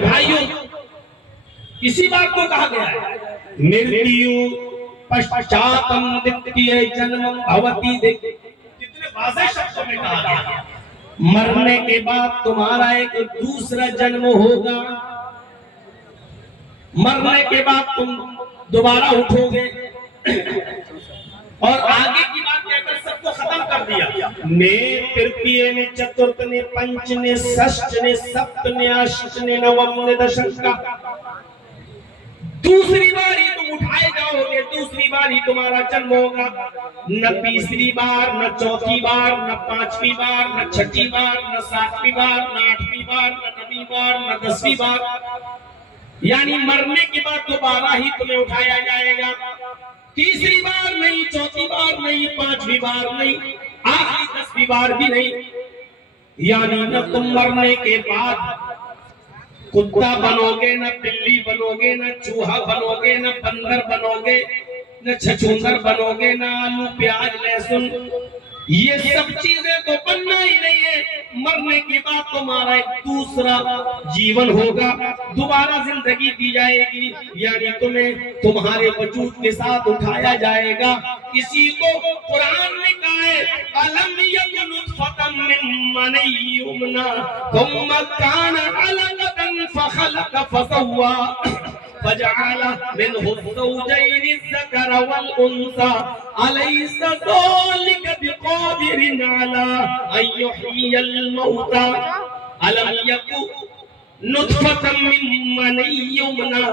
بھائیوں اسی بات کو کہا گیا ہے مرتیو پشچاتم دتیہ جنمم بھوتی دیکھ کتنے واضح شبدوں میں کہا گیا مرنے کے بعد تمہارا ایک دوسرا جنم ہوگا مرنے کے بعد تم دوبارہ اٹھو گے اور آگے کی بات کہہ کر سب کو ختم کر دیا نے ترتیہ نے چترت نے پنچ نے سشٹ نے سپت نے اشٹ نے نوم نے دشم کا دوسری باری تم اٹھائے جاؤ گے دوسری باری تمہارا جنم ہوگا نہ تیسری بار نہ چوتھی بار نہ پانچویں بار نہ چھٹی بار نہ ساتویں بار نہ آٹھویں بار نہ نویں بار نہ دسویں بار یعنی مرنے کے بعد دوبارہ ہی تمہیں اٹھایا جائے گا تیسری بار نہیں چوتھی بار نہیں پانچویں بار نہیں آخری دسویں بار بھی نہیں یعنی نہ تم مرنے کے بعد کتا بنو گے نہ بلی بنو گے نہ چوہا بنو گے نہ بندر بنو گے نہ چھچھندر بنو گے نہ آلو پیاز لہسن یہ سب چیزیں تو بننا ہی نہیں ہے مرنے کے بعد تمہارا ایک دوسرا جیون ہوگا دوبارہ زندگی دی جائے گی یعنی تمہیں تمہارے وجود کے ساتھ اٹھایا جائے گا اسی کو قرآن میں کہا ہے أَلَمْ يَكُ نُطْفَةً مِّن مَّنِيٍّ يُمْنَىٰ ثُمَّ كَانَ عَلَقَةً فَخَلَقَ فَسَوَّىٰ فجعل منه الزوجين الذكر والأنثى أليس ذلك بقادر على أن يحيي الموتى ألم يكن نطفة من مني يمنى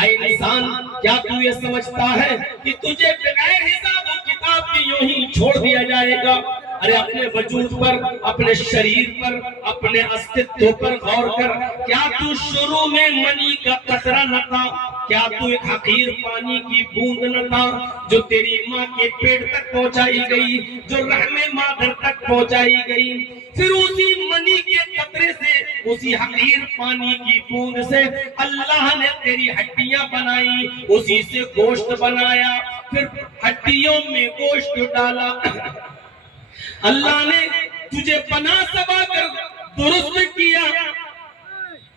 اے انسان کیا تو یہ سمجھتا ہے کہ تجھے بغیر حساب و کتاب کے یوں ہی چھوڑ دیا جائے گا ارے اپنے وجود پر اپنے شریر پر اپنے استعداد پر غور کر کیا تو شروع میں منی کا قطرہ نہ تھا کیا تو ایک حقیر پانی کی بوند نہ تھا جو تیری ماں کے پیٹ تک پہنچائی گئی جو رحم مادر تک پہنچائی گئی پھر اسی منی کے قطرے سے اسی حقیر پانی کی بوند سے اللہ نے تیری ہڈیاں بنائی اسی سے گوشت بنایا پھر ہڈیوں میں گوشت ڈالا اللہ نے تجھے پناہ سبا کر درست کیا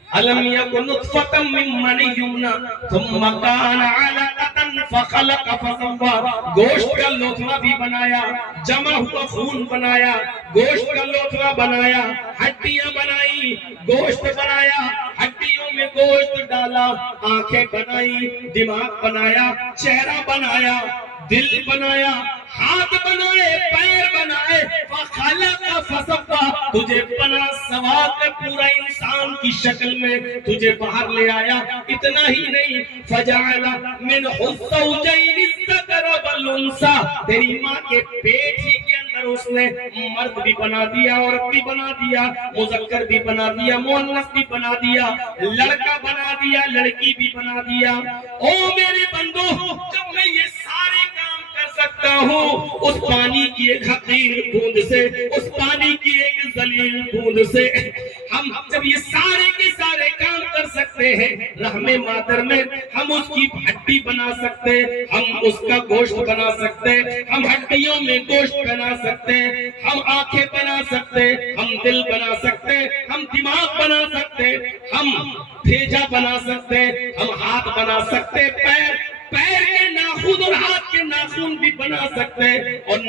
أَلَمْ يَكُ نُطْفَةً مِّن مَّنِيٍّ يُمْنَىٰ ثُمَّ كَانَ عَلَقَةً فَخَلَقَ فَسَوَّىٰ گوشت کا لوتھڑا بھی بنایا جمع ہوا خون بنایا گوشت کا لوتھڑا بنایا ہڈیاں بنائی گوشت بنایا ہڈیوں میں گوشت ڈالا آنکھیں بنائی دماغ بنایا چہرہ بنایا دل بنایا ہاتھ بنائے پیر بنائے فخلق فسوا تجھے بنا سوا کر پورا انسان کی شکل میں تجھے باہر لے آیا اتنا ہی نہیں فجعل من الزوجین الذکر والانثى تیری ماں کے پیٹ ہی کے اندر اس نے مرد بھی بنا دیا عورت بھی بنا دیا مذکر بھی بنا دیا مؤنث بھی بنا دیا لڑکا بنا دیا لڑکی بھی بنا دیا او میرے بندو جب میں یہ سارے سکتا ہوں اس پانی کی ایک حقیر بوند سے اس پانی کی ایک ذلیل بوند سے ہم جب یہ سارے کے سارے کام کر سکتے ہیں رحم مادر میں ہم اس کی ہڈی بنا سکتے ہم اس کا گوشت بنا سکتے ہم ہڈیوں میں گوشت بنا سکتے ہم آنکھیں بنا سکتے ہم دل بنا سکتے ہم دماغ بنا سکتے ہم بھیجا بنا سکتے ہم ہاتھ بنا سکتے پیر کے ناخن اور ہاتھ کے ناخن بھی بنا سکتے اور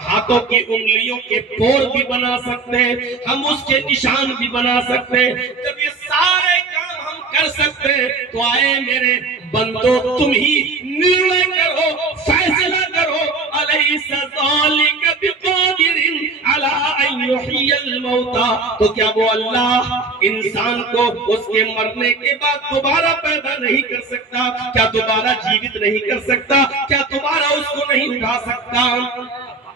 ہاتھوں کی انگلیوں کے پور بھی بنا سکتے ہم اس کے نشان بھی بنا سکتے جب یہ سارے کام ہم کر سکتے تو آئے میرے بندو تم ہی نرنے کرو فیصلہ کرو الیس ذالک بقادر علی ان یحیی الموتى تو کیا وہ اللہ انسان کو اس کے مرنے کے بعد دوبارہ پیدا نہیں کر سکتا کیا دوبارہ جیوت نہیں کر سکتا کیا دوبارہ اس کو نہیں اٹھا سکتا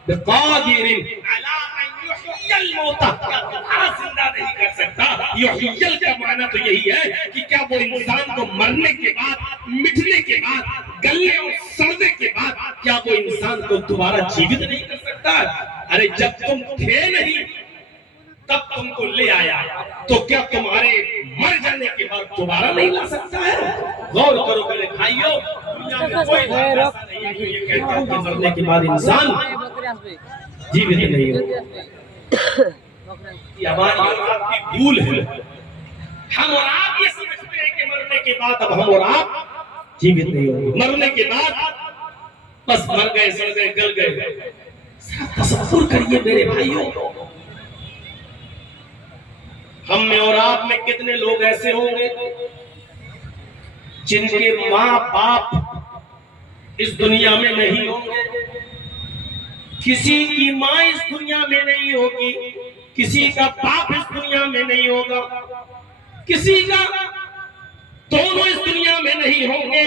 بقادر علی ان یحیی الموتى کیا دوبارہ زندہ نہیں کر سکتا یحیی کا معنی تو یہی ہے کہ کیا وہ انسان کو مرنے کے بعد مٹنے کے بعد گلنے اور سڑنے کے بعد کیا وہ انسان کو دوبارہ جیوت نہیں کر سکتا ارے جب تم تھے نہیں تب تم کو لے آیا تو کیا تمہارے مر جانے کے بعد دوبارہ نہیں لا سکتا ہے غور کرو میرے بھائیو دنیا میں کوئی بات ایسا نہیں ہے کہ یہ کہتا ہے کہ مرنے کے بعد انسان جیوت نہیں ہوتا یہ ہماری اور آپ کی بھول ہے ہم اور آپ یہ سمجھتے مرنے کے بعد اب ہم اور آپ جیوت نہیں ہوں گے، مرنے کے بعد بس مر گئے، سڑ گئے، گل گئے۔ تصور کریے میرے بھائیوں، ہم میں اور آپ میں کتنے لوگ ایسے ہوں گے جن کے ماں باپ اس دنیا میں نہیں ہوں گے، کسی کی ماں اس دنیا میں نہیں ہوگی، کسی کا باپ اس دنیا میں نہیں ہوگا، کسی کا دونوں اس دنیا میں نہیں ہوں گے۔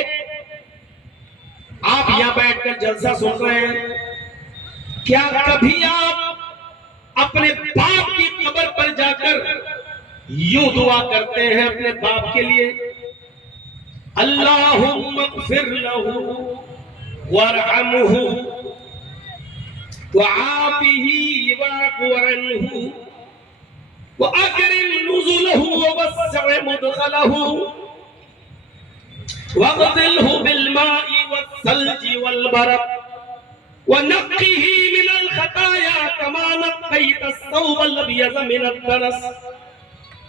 آپ یہاں بیٹھ کر جلسہ سن رہے ہیں، کیا کبھی آپ اپنے باپ کی قبر پر جا کر یوں دعا کرتے ہیں اپنے باپ کے لیے؟ اللہم اغفر لہ وارحمہ وعافہ واعف عنہ واکرم نزلہ ووسع مدخلہ واغسلہ بالماء والثلج والبرد ونقه من الخطايا كما نقيت الثوب الابيض من الدنس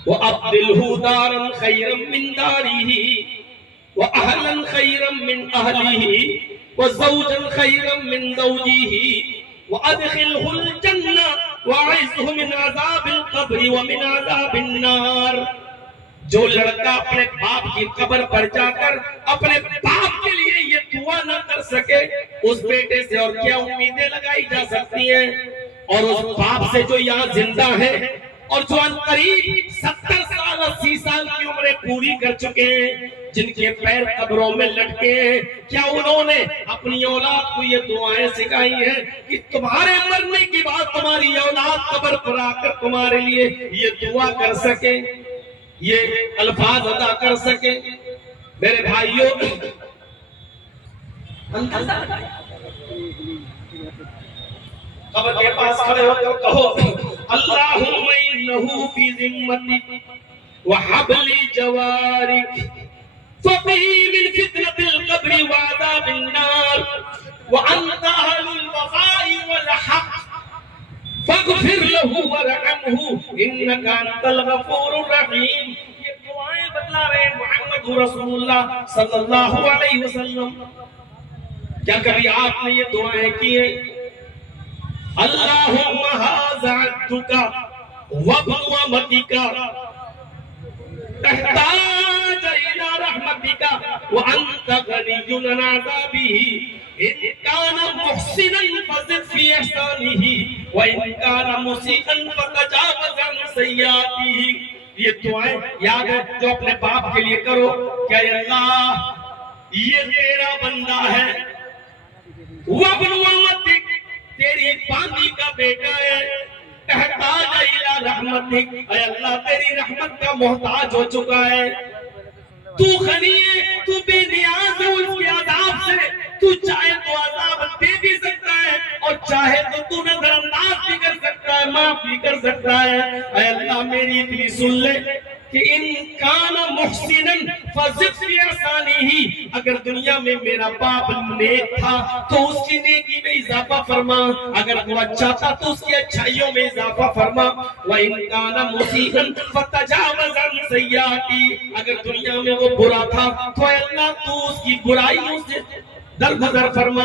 وابدله دارا خيرا من داره واهلا خيرا من اهله وزوجا خيرا من زوجه وادخله الجنه واعذه من عذاب القبر ومن عذاب النار۔ جو لڑکا اپنے باپ کی قبر پر جا کر اپنے باپ کے لیے یہ دعا نہ کر سکے، اس بیٹے سے اور کیا امیدیں لگائی جا سکتی ہیں؟ اور اس باپ سے جو یہاں زندہ ہے اور جو ان قریب 70 سال 80 سال کی عمریں پوری کر چکے ہیں، جن کے پیر قبروں میں لٹکے ہیں، کیا انہوں نے اپنی اولاد کو یہ دعائیں سکھائی ہیں کہ تمہارے مرنے کے بعد تمہاری اولاد قبر پر آ کر تمہارے لیے یہ دعا کر سکے، یہ الفاظ ادا کر سکے؟ میرے بھائیوں، قبر کے پاس کھڑے ہو کر کہو اللہم انہو فی ذمتک وحبل جوارک فقی من فتنة القبر وعذاب النار وانت اہل الوفاء والحق فاغفر له ورحمه انك انت الغفور الرحیم۔ یہ دعائیں بتلا رہے ہیں محمد رسول اللہ صلی اللہ علیہ وسلم۔ کیا کبھی آپ نے یہ دعائیں کی ہیں؟ اللہم ھذا عبدک وابن امتک احتاج الى رحمتک وانت غنی عن عذابہ ان کان محسنا فزد فی احسانہ وان کان مسیئا فتجاوز عن سیئاتہ۔ یہ دعائیں یاد ہے جو اپنے باپ کے لیے کرو کہ اے اللہ یہ تیرا بندہ ہے، وابن امتک تیری باندی کا بیٹا ہے، احتاج الى رحمتک اے اللہ تیری رحمت کا محتاج ہو چکا ہے، تو غنی ہے، تو بے نیاز ہے اس کے عذاب سے، تو چاہے تو عذاب دے بھی سکتا ہے اور چاہے تو نظر انداز بھی کر سکتا ہے، معاف بھی کر سکتا ہے۔ اے اللہ میری اتنی سن لے کہ ان کان محسنا فزد فی احسانہ، اگر دنیا میں میرا باپ نیک تھا تو اس کی نیکی میں اضافہ فرما، اگر وہ اچھا تھا تو اس کی اچھائیوں میں اضافہ فرما، وَإِن كَانَ مُسِيئًا فَتَجَاوَزْ عَنْ سَيِّئَاتِهِ، اگر دنیا میں وہ برا تھا تو اے اللہ تو اس کی برائیوں سے درگزر فرما،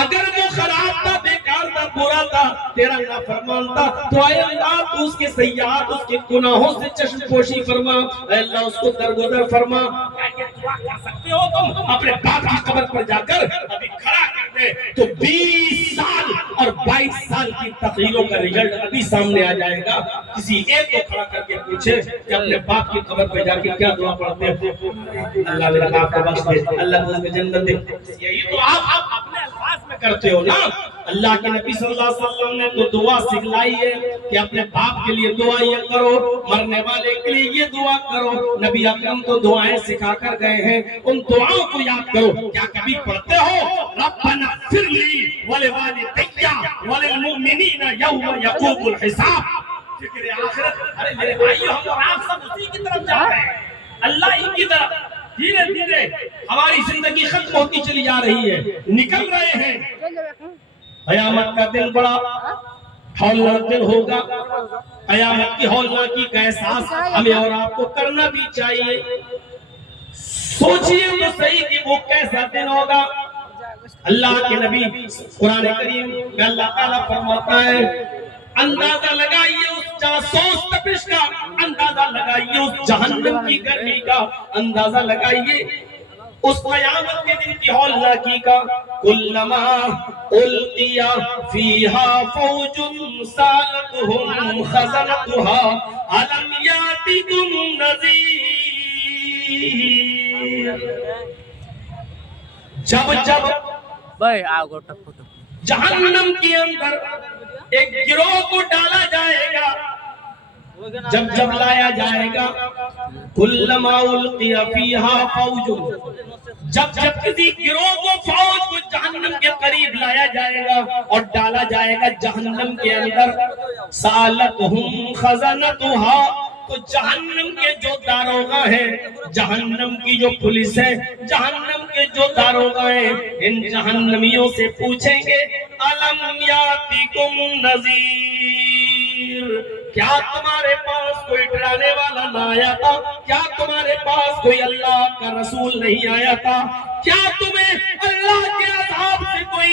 اگر وہ خراب تھا، بیکار تھا، برا تھا، تیرا نافرمان تھا تو اے اللہ تو اس کے سیئات، اس کے گناہوں سے چشم پوشی فرما، اے اللہ اس کو درگزر فرما۔ کیا یہ دعا کر سکتے ہو تم؟ اپنے باپ کی قبر پر جا کر ابھی کھڑا کر دے تو 20 سال اور 22 سال کی تقریروں کا رزلٹ ابھی سامنے آ جائے گا۔ کسی ایک کو کھڑا کر کے پوچھے کہ اپنے باپ کی قبر پہ جا کے کیا دعا پڑھتے ہو؟ اللہ میرا باپ کو بخش دے، اللہ تم کو جنت دے۔ یہی تو آپ اپنے الفاظ میں کرتے ہو نا۔ اللہ کے نبی صلی اللہ علیہ وسلم نے تو دعا سکھلائی ہے کہ اپنے باپ کے لیے دعا یہ کرو، مرنے والے کے لیے یہ دعا کرو۔ نبی اکرم تو دعائیں سکھا کر گئے ہیں، ان دعاؤں کو یاد کرو۔ کیا کبھی پڑھتے ہو ربنا اغفر لی ولوالدی وللمؤمنین یوم یقوم الحساب؟ فکر آخرت۔ ارے میرے بھائیو، ہم اور آپ سب اسی کی طرف جا رہے ہیں، اللہ ہی کی طرف۔ دھیرے دھیرے ہماری زندگی ختم ہوتی چلی جا رہی ہے، نکل رہے ہیں۔ قیامت کا دن بڑا ہولناک دن ہوگا۔ قیامت کی ہولناکی کا احساس ہمیں اور آپ کو کرنا بھی چاہیے۔ سوچئے تو صحیح کہ وہ کیسا دن ہوگا. اللہ کے نبی قرآن کریم میں اللہ تعالیٰ فرماتا ہے اندازہ لگائیے اس جاسوس تپش کا، اندازہ لگائیے اس جہنم کی گرمی کا، اندازہ لگائیے اس قیامت کے دن کی ہولناکی کا. کلما القی فیہا فوج سالتہم خزنتہا الم یاتکم نذیر. جب جہنم کے اندر ایک گروہ کو ڈالا جائے گا، جب لایا جائے گا، کلما القی فیہا فوج، جب کسی گروہ کو فوج کو جہنم کے قریب لایا جائے گا اور ڈالا جائے گا جہنم کے اندر، سالتہم خزنتہا، تو جہنم کے جو داروغہ ہیں، جہنم کی جو پولیس ہے، جہنم کے جو داروغہ ہیں، ان جہنمیوں سے پوچھیں گے الم یاتکم نذیر، کیا تمہارے پاس کوئی ڈرانے والا نہ آیا تھا؟ کیا تمہارے پاس کوئی اللہ کا رسول نہیں آیا تھا؟ کیا تمہیں اللہ کے عذاب سے کوئی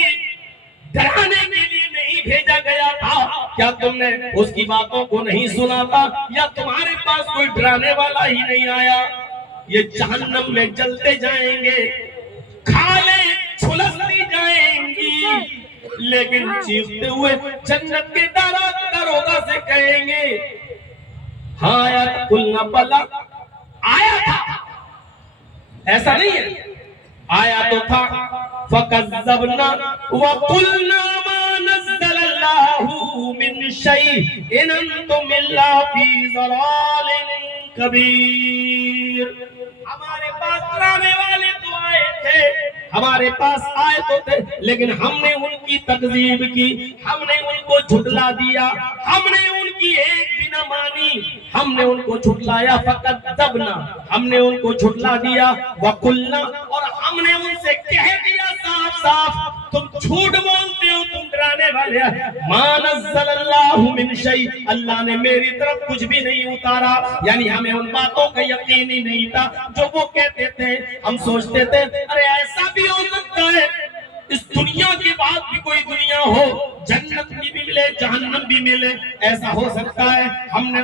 ڈرانے کے لیے نہیں بھیجا گیا تھا؟ کیا تم نے اس کی باتوں کو نہیں سنا تھا؟ یا تمہارے پاس کوئی ڈرانے والا ہی نہیں آیا؟ یہ جہنم میں جلتے جائیں گے، کھالیں چھلستی جائیں گی، لیکن چیختے ہوئے جنت کے داروغہ سے کہیں گے ہاں یا قلنا بلا، آیا تھا، ایسا نہیں ہے، آیا تو تھا، فَكَذَّبْنَا وَقُلْنَا مَا نَزَّلَ اللَّهُ مِن شَيْءٍ إِنْ أَنْتُمْ إِلَّا فِي ضَلَالٍ كَبِيرٍ. ہمارے پاس ڈرانے والے تو آئے تھے، ہمارے پاس آئے تو تھے، لیکن ہم نے ان کی تکذیب کی، ہم نے ان کو جھٹلا دیا، ہم نے ان کی ایک بھی نہ مانی، ہم نے ان کو جھٹلایا. فَكَذَّبْنَا، ہم نے ان کو جھٹلا دیا، وَقُلْنَا، اور ہم نے ان سے کہہ دیا صاف صاف تم جھوٹ بولتے ہو، تم ڈرانے والے ہیں. مَا نَزَّلَ اللَّهُ مِن شَيْءٍ، اللہ نے میری طرف کچھ بھی نہیں اتارا. یعنی ہمیں ان باتوں کا یقین ہی نہیں تھا جو وہ کہتے تھے. ہم سوچتے تھے ارے ایسا بھی ہو سکتا ہے اس دنیا کے بعد بھی کوئی دنیا ہو، جنت بھی ملے جہنم بھی ملے، ایسا ہو سکتا ہے. ہم نے